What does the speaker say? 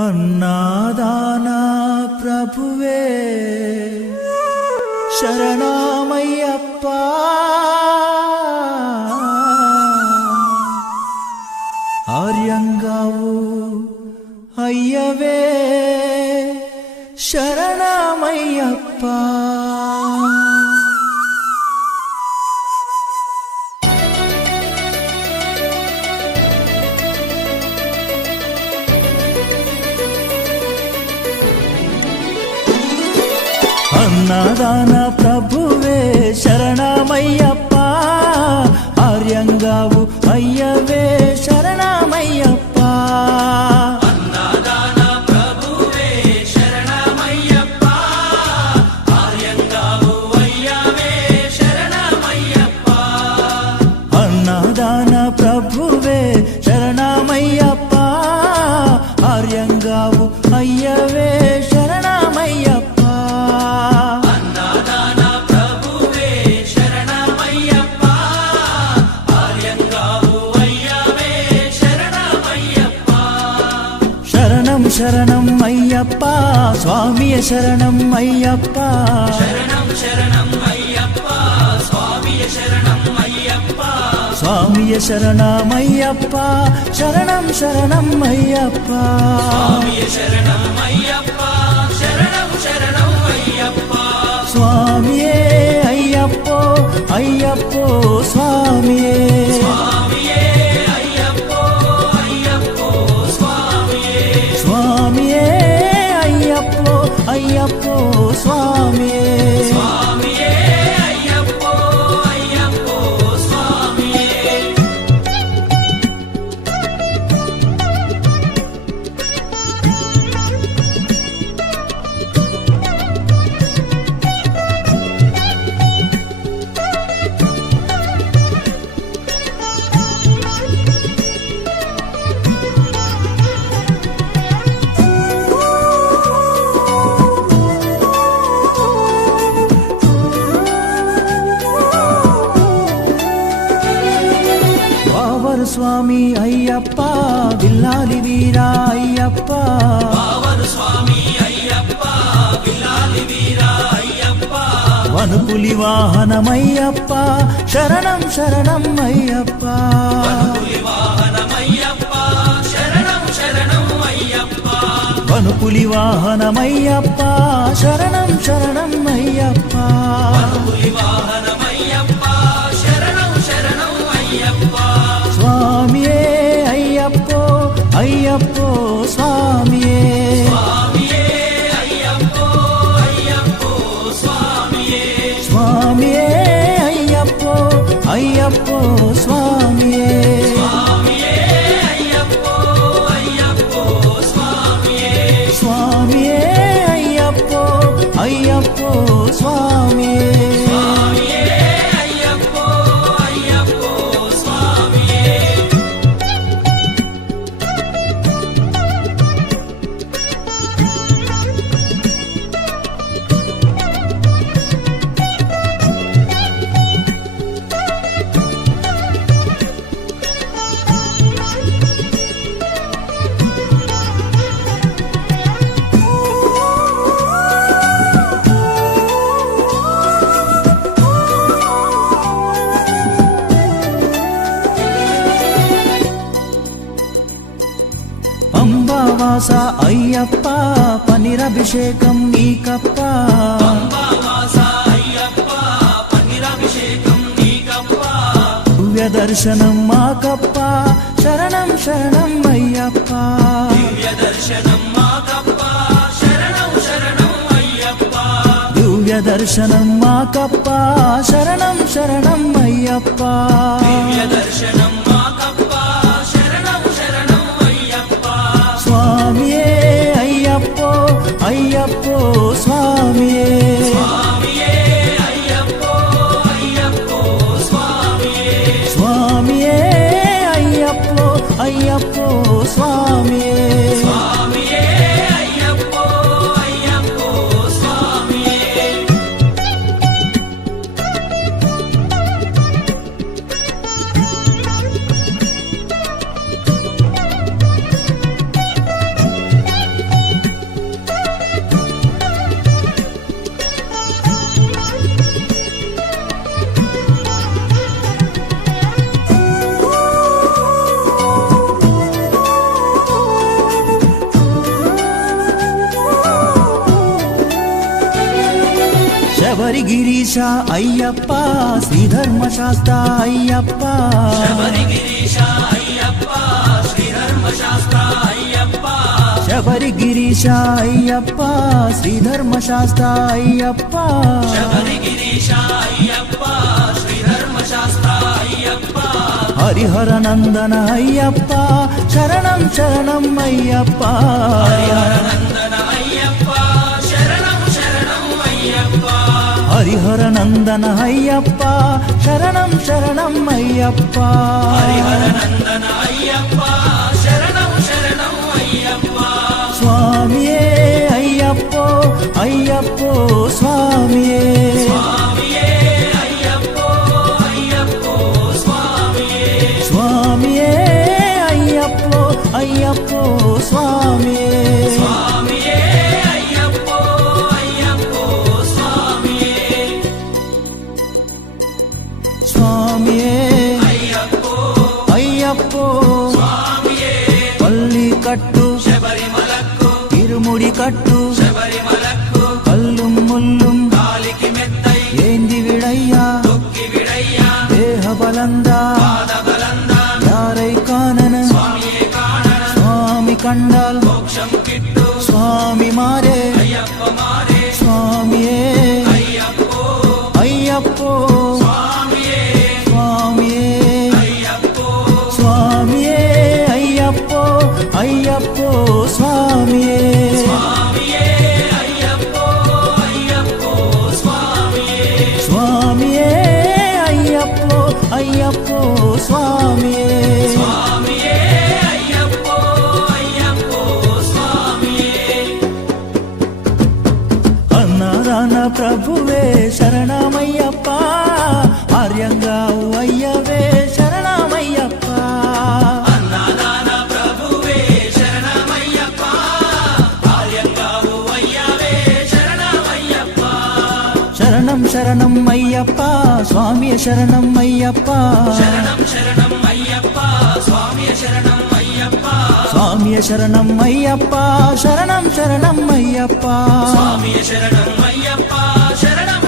అన్నాదాన ప్రభువే శరణమయ్యప్ప ఆర్యంగావు అయ్యవే శరణమయ్యప్ప అన్నదాన ప్రభువే శరణమయ్యప్ప ఆర్యంగావు అయ్యవే శరణమయ్యప్ప అన్నదాన ప్రభువే శరణమయ్యప్ప ఆర్యంగావు అయ్యవే శరణమయ్యప్ప అన్నదాన ప్రభువే శరణమయ్యప్ప ఆర్యంగావు అయ్యవే శరణమయ్యప్ప శరణం అయ్యప్ప స్వామియ శరణం అయ్యప్ప శరణం శరణం అయ్యప్ప స్వామియ శరణం అయ్యప్ప స్వామియ శరణమయ్యప్ప శరణం శరణం అయ్యప్ప స్వామియ శరణం అయ్యప్ప శరణం శరణం అయ్యప్ప స్వామియే అయ్యప్పో అయ్యప్పో స్వామియే స్వామియే అయ్యప్పో అయ్యప్పో స్వామియే స్వామియే అయ్యప్పో అయ్యప్పో స్వామియే స్వామియే అయ్యప్పో అయ్యప్పో స్వామియే స్వామి అయ్యప్ప విల్లాలి వీరా అయ్యప్ప పావన స్వామి అయ్యప్ప విల్లాలి వీరా అయ్యప్ప వనుపులి వాహనమయ్యప్ప శరణం శరణం అయ్యప్ప వనుపులి వాహనమయ్యప్ప శరణం శరణం అయ్యప్ప వనుపులి వాహనమయ్యప్ప శరణం శరణం అయ్యప్ప వనుపులి వాహనమయ్యప్ప శరణం శరణం అయ్యప్ప స్వామియే అయ్యప్పో అయ్యప్పో స్వామియే స్వామియే అయ్యప్పో అయ్యప్పో స్వామియే స్వామియే అయ్యప్పో అయ్యప్పో స్వామియే స్వామియే అయ్యప్పో అయ్యప్పో స్వామియే స్వామియే అయ్యప్పో అయ్యప్పో స్వామియే స్వామియే అయ్యప్పో అయ్యప్పో స్వామియే పంబావాస అయ్యప్ప పనిరభిషేకం నీకప్ప పంబావాస అయ్యప్ప పన్నీరాభిషేకం నీకప్ప దివ్య దర్శనం మాకప్ప శరణం శరణం అయ్యప్ప దివ్య దర్శనం మాకప్ప శరణం శరణం అయ్యప్ప దివ్య దర్శనం మాకప్ప శరణం శరణం అయ్యప్ప దివ్య దర్శనం మాకప్ప శరణం శరణం అయ్యప్ప స్వామియే అయ్యప్పో అయ్యప్పో స్వామియే స్వామియే అయ్యప్పో అయ్యప్పో స్వామియే స్వామియే అయ్యప్పో అయ్యప్పో స్వామియే స్వామియే అయ్యప్పో అయ్యప్పో స్వామియే శబరి గిరీశ అయ్యప్ప శ్రీధర్మశాస్త్ర అయ్యప్ప శబరి గిరీశ అయ్యప్ప శ్రీధర్మశాస్త్ర అయ్యప్ప శబరి గిరీశ అయ్యప్ప శ్రీధర్మశాస్త్ర అయ్యప్ప శబరి గిరీశ అయ్యప్ప శ్రీధర్మశాస్త్ర అయ్యప్ప హరిహర నందన అయ్యప్ప శరణం శరణం అయ్యప్ప హరిహర నందన అయ్యప్ప శరణం శరణం అయ్యప్ప హరిహర నందన అయ్యప్ప శరణం శరణం అయ్యప్ప హరిహర నందన అయ్యప్ప శరణం శరణం అయ్యప్ప స్వామియే అయ్యప్పో అయ్యప్పో స్వామియే స్వామియే అయ్యప్పో అయ్యప్పో స్వామియే స్వామియే అయ్యప్పో అయ్యప్పో స్వామియే స్వామియే అయ్యప్పో అయ్యప్పో స్వామియే స్వామియే అయ్యప్పో అయ్యప్పో స్వామియే పల్లి కట్టు శబరిమలకు ఇరుముడి కట్టు శబరిమలకు కల్లుం ముల్లుం కాలికి మెత్తై ఏంది విడయ్యా తొక్కి విడయ్యా దేహ బలందా పాదబలందా యారై కానన స్వామియే కాణన స్వామి కండాల్ మోక్షం కిట్టు స్వామి మారే అయ్యప్ప మారే స్వామియే అయ్యప్పో అయ్యప్పో స్వామియే స్వామియే అయ్యప్పో స్వామియే అయ్యప్పో అయ్యప్పో స్వామియే స్వామియే అయ్యప్పో అయ్యప్పో స్వామియే స్వామియే అయ్యప్పో అయ్యప్పో స్వామియే స్వామియే అయ్యప్పో అయ్యప్పో స్వామియే అన్నదాన ప్రభువే శరణమయ్యప్ప ఆర్యంగా అయ్యవే శరణమయ్యప్ప అన్నదాన ప్రభువే శరణమయ్యప్ప ఆర్యంగావు అయ్యవే శరణమయ్యప్ప శరణం శరణం అయ్యప్ప స్వామి శరణం అయ్యప్ప శరణం శరణం అయ్యప్ప స్వామియ శరణం అయ్యప్ప స్వామి శరణం అయ్యప్ప శరణం శరణం అయ్యప్ప స్వామియ శరణం అయ్యప్ప శరణం